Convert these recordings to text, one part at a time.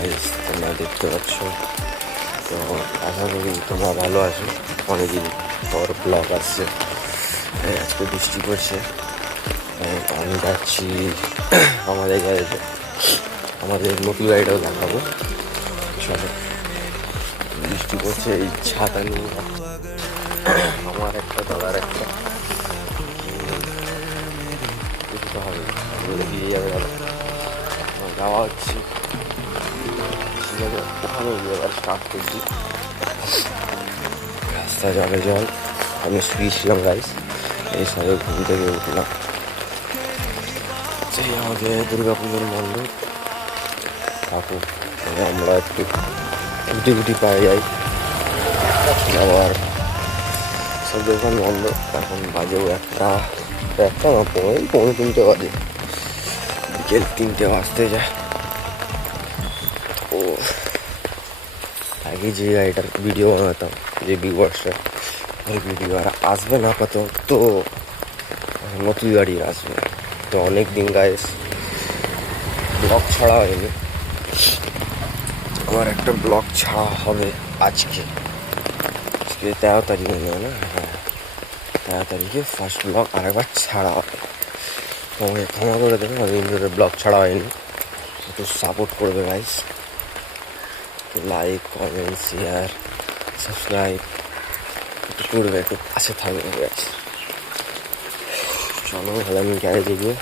Guys তোমরা দেখতে পাচ্ছ। তো আশা করি তোমরা ভালো আছো। অনেকদিন পর ব্লগ আসছে। আজকে বৃষ্টি পড়ছে। আমি যাচ্ছি আমাদের গ্যারেজে, আমাদের নতুন গাড়িটাও দেখাবো। চলো, বৃষ্টি পড়ছে, এই ছাতা নিয়ে আমার একটা দাদার একটা বুঝতে হবে, দিয়ে যাবে যাওয়া হচ্ছে। ওখানে গিয়ে এবার স্টার্ট করছি। রাস্তা জলে জল, আমি শুয়েছিলাম গাইস, এই সবে ঘুম থেকে উঠলাম। সেই আমাকে দুর্গাপুজোর মণ্ডপ ঠাকুর, আমরা একটু গুটি গুটি পায়ে যাই। আবার সব দোকান বন্ধ, এখন বাজেও একটা না, পৌনে 3টে বাজে, বিকেল 3টে বাজতে যায়। ও আগে যে গাড়িটার ভিডিও বানাতাম, যে বিগ বসটা, ওই ভিডিও আর আসবে না, আপাতত তো নতুন গাড়ি আসবে। তো অনেক দিন গাইস ব্লগ ছাড়া হয়নি। আমার একটা ব্লগ ছাড়া হবে আজকে 13 তারিখ মনে হয় না? হ্যাঁ, 13 তারিখে ফার্স্ট ব্লগ আরেকবার ছাড়া হবে। তোমাকে ক্ষমা করে দেবে, অনেকদিন ধরে ব্লগ ছাড়া হয়নি। একটু সাপোর্ট করবে guys, like, comment, share, subscribe একটু করবে, একটু পাশে থাকবে গাইস। চলো, তাহলে আমি গ্যারেজে গিয়ে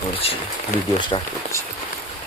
করছি, ভিডিও স্টার্ট করছি।